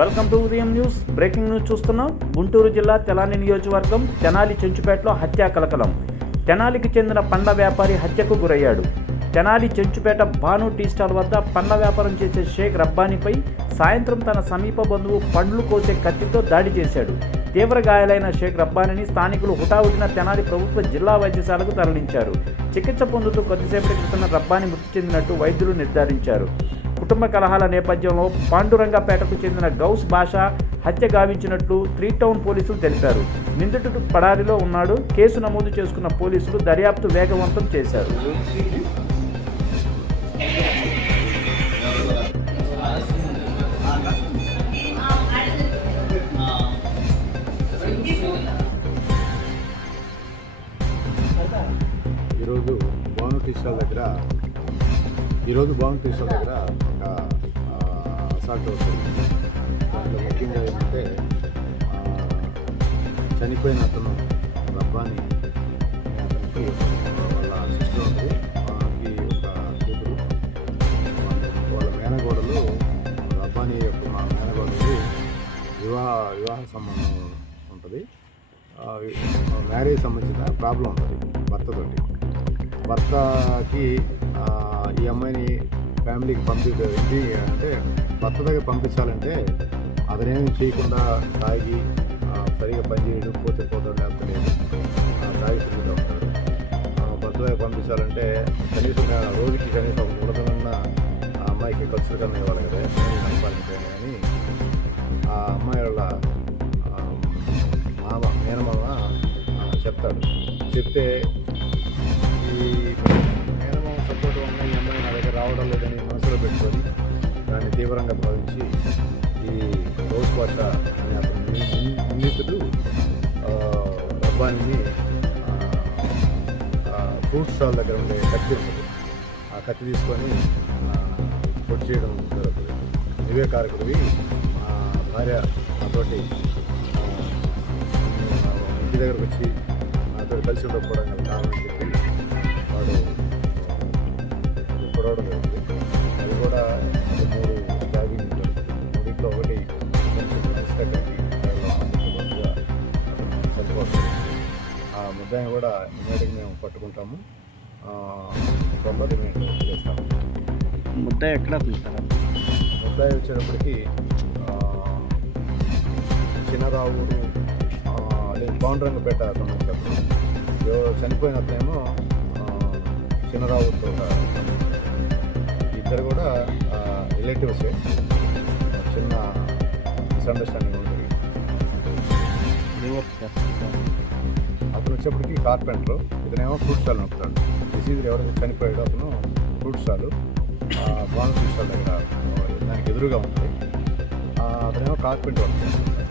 Welcome to ఉదయం news. Breaking news చూస్తున్నాం. గుంటూరు జిల్లా తెనాలి నియోజకవర్గం తెనాలి చెంచుపేటలో హత్యా కలకలం. తెనాలికి చెందిన పండ్ల వ్యాపారి హత్యకు గురయ్యాడు. తెనాలి చెంచుపేట భాను టీ స్టాల్ వద్ద పండ్ల వ్యాపారం చేసే షేక్ రబ్బానీపై సాయంత్రం తన సమీప బంధువు పండ్లు కోసే కత్తితో దాడి చేశాడు. తీవ్ర గాయాలైన షేక్ రబ్బానీని స్థానికులు హుటాహుటిన తెనాలి ప్రభుత్వ జిల్లా వైద్యశాలకు తరలించారు. చికిత్స పొందుతూ కొద్దిసేపటి క్రితం రబ్బానీ మృతి చెందినట్టు వైద్యులు నిర్ధారించారు. కుటుంబ కలహాల నేపథ్యంలో పాండురంగపేటకు చెందిన గౌస్ భాష హత్య గావించినట్లు 3 టౌన్ పోలీసులు తెలిపారు. నిందితుడు పడారిలో ఉన్నాడు. కేసు నమోదు చేసుకున్న పోలీసులు దర్యాప్తు వేగవంతం చేశారు. ఈరోజు భాను టీ స్టాల్ దగ్గర ఒక అసాల్ట్ అవుతుంది. దాంట్లో ముఖ్యంగా ఏంటంటే చనిపోయిన అతను రబ్బాని అతనికి వాళ్ళ సిస్టర్ ఉంది, వాళ్ళకి ఒక కూతురు. వాళ్ళ మేనగోడలు రబ్బాని యొక్క మా మేనగోడలు వివాహ సంబంధం ఉంటుంది. మ్యారేజ్ సంబంధించిన ప్రాబ్లం ఉంటుంది భర్తతోటి. భర్తకి ఈ అమ్మాయిని ఫ్యామిలీకి పంపించేది అంటే భర్త దగ్గర పంపించాలంటే అతనేమి చేయకుండా తాగి సరిగా పనిచేయడు, పోతాడు, లేకపోతే లేదు, తాగి తిరుగుతూ ఉంటాడు. భర్త దగ్గర పంపించాలంటే కనీసం రోజుకి కనీసం ఒక 3 నెలలన్న ఆ అమ్మాయికి ఖర్చులు కన్నా ఇవ్వాలి కదా, సంపాదించాలి. కానీ ఆ అమ్మాయి వాళ్ళ మేనమామ చెప్తాడు. చెప్తే ఈ మేనమామ సపోర్ట్ వల్ల ఈ అమ్మాయి నా దగ్గర రావడం లేదని మనసులో పెట్టుకొని దాన్ని తీవ్రంగా భావించి ఈ గౌస్ భాష అనే అతను నిందితుడు రబ్బానీని ఫ్రూట్ స్టాల్ దగ్గర ఉండే కత్తి ఉంటుంది, ఆ కత్తి తీసుకొని పొడి చేయడం జరుగుతుంది. ఇవే కారకుడివి భార్య నాతోటి ఇంటి దగ్గరకు వచ్చి నాతో కలిసి ఉండకపోవడం గల కారణం చెప్పి వాడు పొడవడం జరుగుతుంది. అది కూడా 3 స్టాబింగ్ జరుగుతుంది. 3 ఒకటి కొంచెం మనసు దగ్గరికి చనిపోతుంది. ఆ ముద్దాయిని కూడా ఇమీడియట్గా మేము పట్టుకుంటాము, త్వరలో రిమైండ్ చేస్తాము. ముద్దాయి ఎట్లా చూస్తారా? ముద్దాయి వచ్చేటప్పటికి చిన్నరావుడు లేదు పాండురంగపేట సంబంధించినప్పుడు చనిపోయిన అతనేమో చిన్నరావుతో ఇద్దరు కూడా రిలేటివ్సే. చిన్న మిస్అండర్స్టాండింగ్ ఉంటుంది. అతను వచ్చేప్పటికి కార్పెంటర్, ఇతనేమో ఫ్రూట్ స్టాల్ నొప్పుతాడు. డిసీజర్ ఎవరైతే చనిపోయాడో అతను fruit stall Bhanu fruit stall దగ్గర దానికి ఎదురుగా ఉంటుంది. అతనేమో కార్పెంటర్ వర్క్ చేస్తాడు.